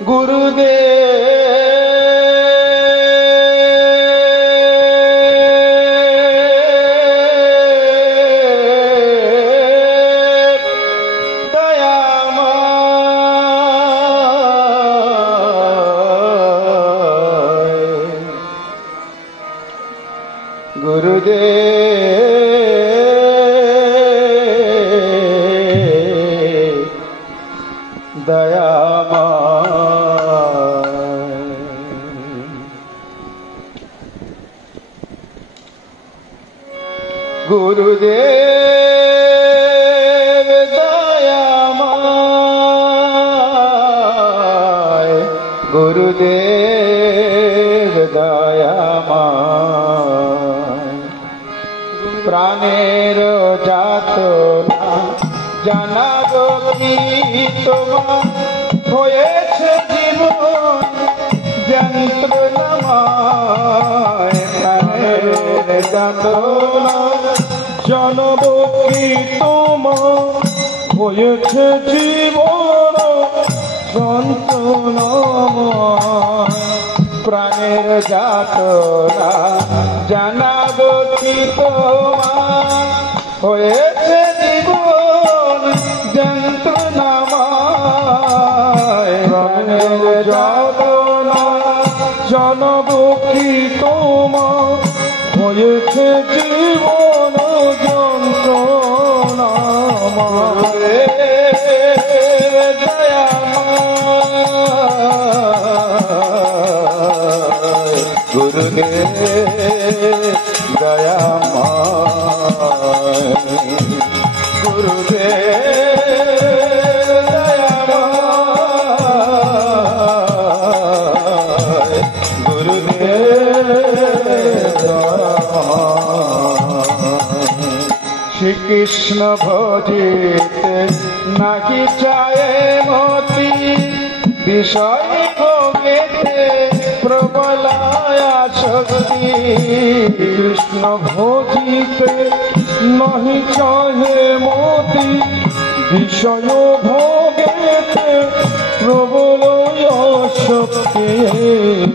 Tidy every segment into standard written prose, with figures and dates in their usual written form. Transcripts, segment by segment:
गुरुदेव दयामय, गुरुदेव दयामय, प्राणेर যাতনা জানাবো কি তোমার হয়েছে জীবন যন্ত্রণাময়, প্রাণের যাতনা জানাবো কি তোমার হয়েছে জীবন যন্ত্রণাময়, প্রাণের যাতনা জানাবো কি তোমার হয়েছে জীবন যন্ত্রণাময়, প্রাণের যাতনা জানাবো কি তোমার হয়েছে জীবন যন্ত্রণাময়, গুরুদেব দয়াময়, গুরুদেব দয়াময়, গুরুদেব দয়াময়। শ্রীকৃষ্ণ ভজিতে নাকি চায় মতি, বিষয় ভোগেতে প্রবলায়া শক্তি, কৃষ্ণ ভজিতে নাহি চাহে মতি, বিষয় ভোগেতে প্রবলয়া শক্তি,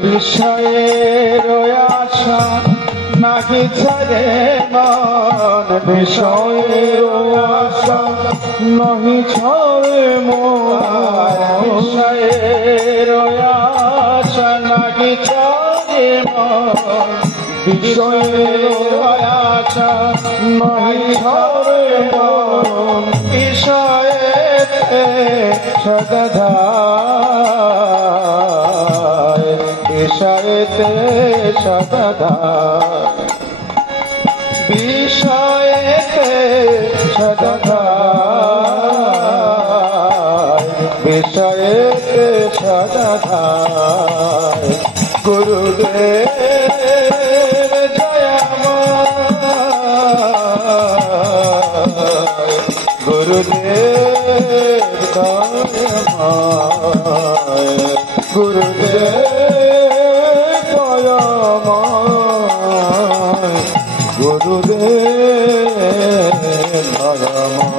বিষয়ের আশা নাহি ছাড়ে মন, বিষয়ের আশা নাহি ছাড়ে মন, বিষয়ের আশা নাহি ছাড়ে মন, বিষয়ের আশা নাহি ছাড়ে মন, বিষয়েতে সদাধায়, বিষয়েতে সদাধায়, বিষয়েতে সদাধায়, বিষয়েতে সদাধায়, গুরুদেব দয়াময়, গুরুদেব দয়াময়, গুরুদেব দয়াময়, গুরুদেব দয়াময়।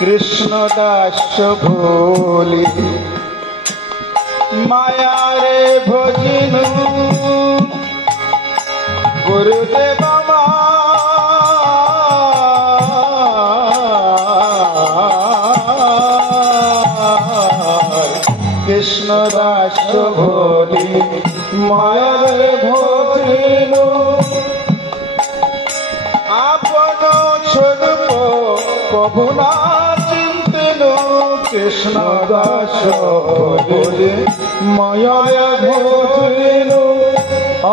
কৃষ্ণ দাস ভোলি মায়ারে ভজিনু, গুরুদেব কৃষ্ণ দাস ভোলি মায়ারে ভজিনু, আপন স্বরূপ কবু না চিন্তিনু, কৃষ্ণ দাস ভোলি মায়ারে ভজিনু,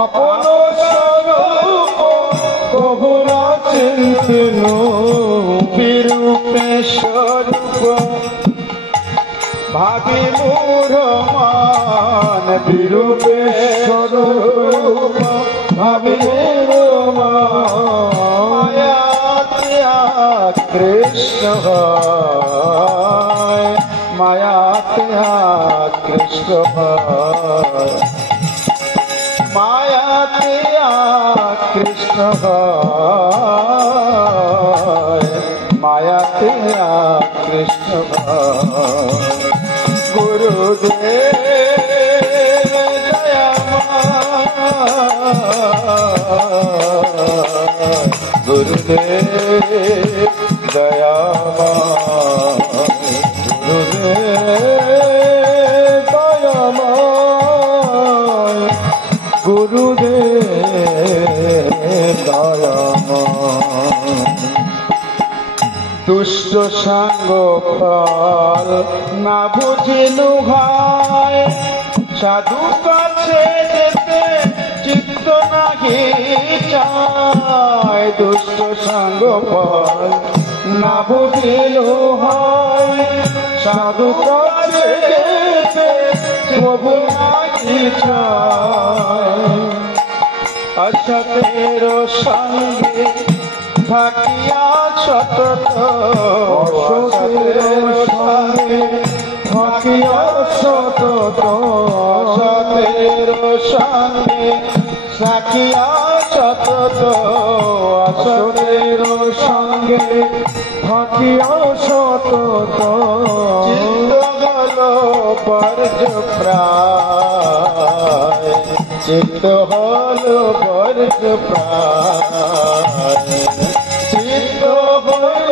আপন স্বরূপ কবু না চিন্তিনু, বিরূপে স্বরূপ ভাবি মূঢ় মান, বিরূপে স্বরূপ ভাবি মূঢ় মান, মায়া কৃষ্ণ হয়, মায়া কৃষ্ণ হয়, মায়া কৃষ্ণ হয়, মায়া কৃষ্ণ হয়। गुरुदेव दयामय गुरुदेव दयामय गुरुदेव दयामय दुष्ट संग फल ना बुझिनु भाई साधु काछे जेते चित्त नाहि चाय दुष्ट संग फल ना बुझिनु भाई साधु काछे जेते प्रभु नाहि चाय असतेरो संगे থাকিয়া সতত অসতের সঙ্গে থাকিয়া সতত অসতের সঙ্গে থাকিয়া সতত অসতের সঙ্গে থাকিয়া সতত চিত্ত গল বর্জ প্রায় চিত্ত হল বর্জ প্রায় চিত্ত হল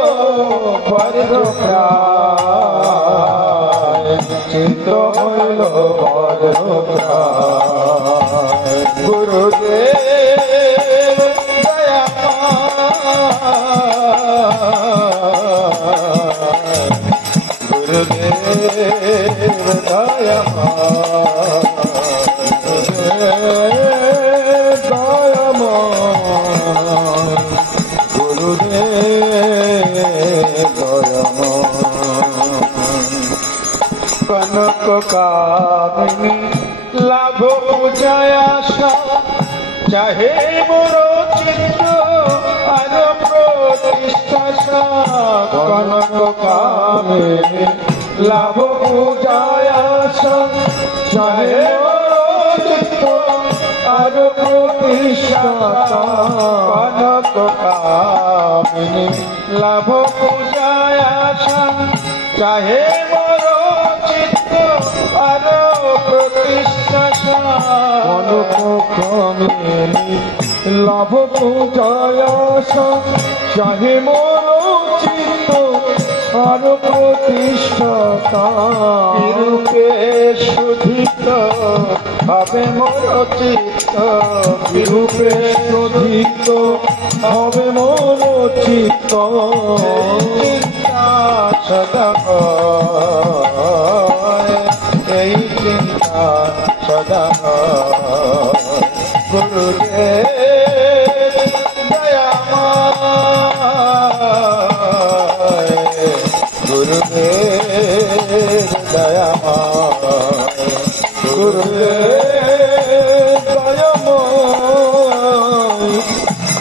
বর্জ প্রায় চিত্ত হল বর্জ প্রায় গুরুদেব দয়াময় গুরুদেব দয়াময় কনক কামিনী লাভ পূজায় আশা চাহে মোর চিত্ত আর প্রতিষ্ঠা কনক কামিনী লাভ পূজায় আশা চাহে মোর চিত্ত আর প্রতিষ্ঠা কনক কামিনী লাভ পূজায় আশা চাহে মোর চিত্ত আর প্রতিষ্ঠা কনক কামিনী লাভ পূজায় আশা চাহে মোর চিত্ত আর প্রতিষ্ঠা বিরূপে শুধিত হবে মোর চিত্ত বিরূপে শুধিত হবে মোর চিত্ত চিন্তা সদা এই চিন্তা সদা গুরুদেব দয়াময় গুরুদেব দয়াময় গুরুদেব দয়াময়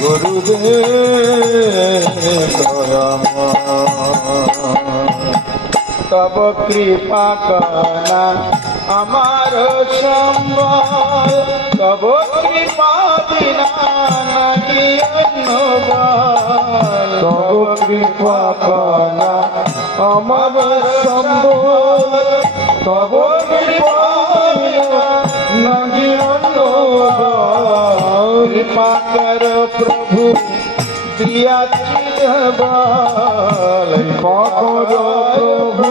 গুরুদেব দয়াময় তব কৃপা কানা আমার সম্বল তব কৃপা বিনা নাহি অন্যবল তব কৃপা কানা আমার সম্বল তব কৃপা বিনা নাহি অন্যবল কৃপা কর প্রভু দিয়াছি দেবল কৃপা কর প্রভু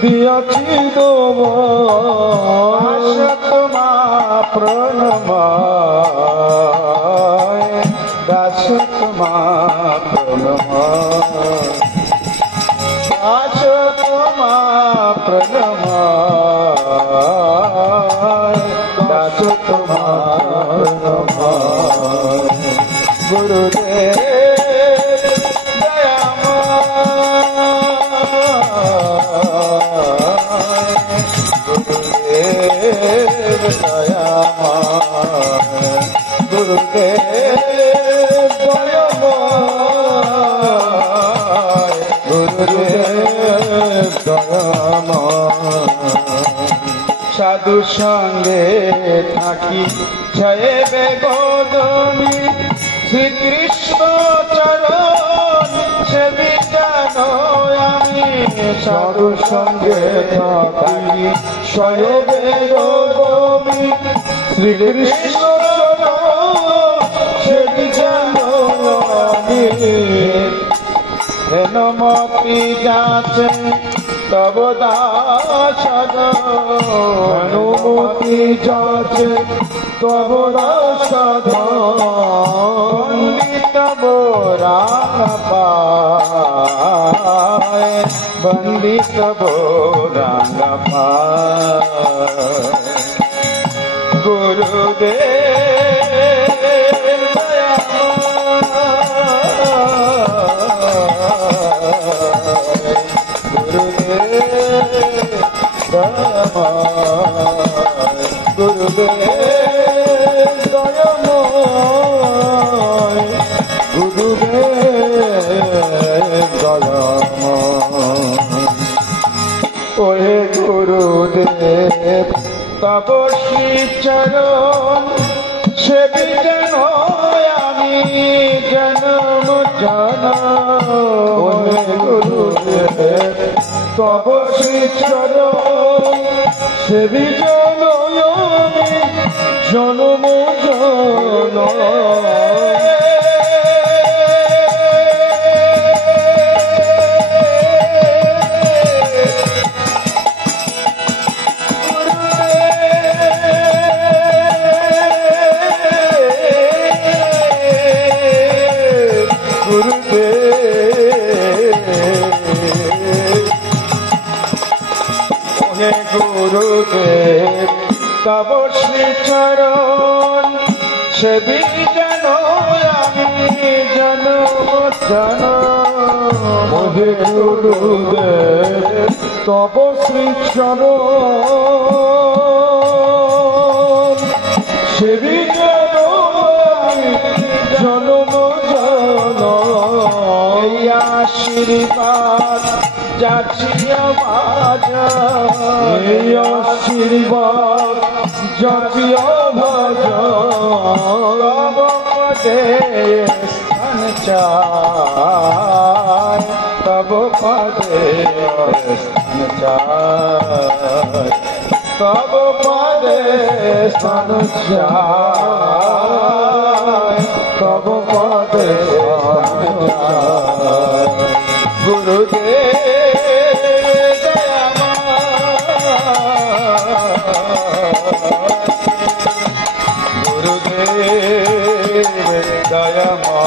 দিয়াছি দেবল তোমা প্রণমায় দাস তোমা প্রণমায় দাস তোমা প্রণমায় দাস তোমা প্রণমায় গুরুদেব সাধু সঙ্গে থাকি জয় বেগোদমি শ্রীকৃষ্ণ চরণ সেবিকান আমি সাধু সঙ্গে থাকি জয় বেগোদমি শ্রীকৃষ্ণ চরণ সেবিকান আমি হেনমতি যাচে তব দাস হেনমতি যাচে তব দাস বন্দিত বোরাঙ্গ পায় বন্দিত বোরাঙ্গ পায় গুরুদেব গুরুদেব দয়াময় গুরুদেব দয়াময় ওহে গুরুদেব তব শ্রী চরণ সেবি যেন আমি জনম জনম ওহে গুরুদেব তব শ্রী চরণ সেবি যেন আমি জনম জনম গুরুদেব তব শ্রী চরণ সেবি যেন আমি জনম জনম ওহে গুরুদেব তব শ্রী চরণ সেবি যেন আমি জনম জনম এই আশীর্বাদ যাচ্ছি আজ এই আশীর্বাদ জাতীয় ভজ তব পদে স্থান চায় তব পদে স্থান চায় তব পদে স্থান চায় তব পদে স্থান চায় গুরুদেব গুরুদেব দয়াময়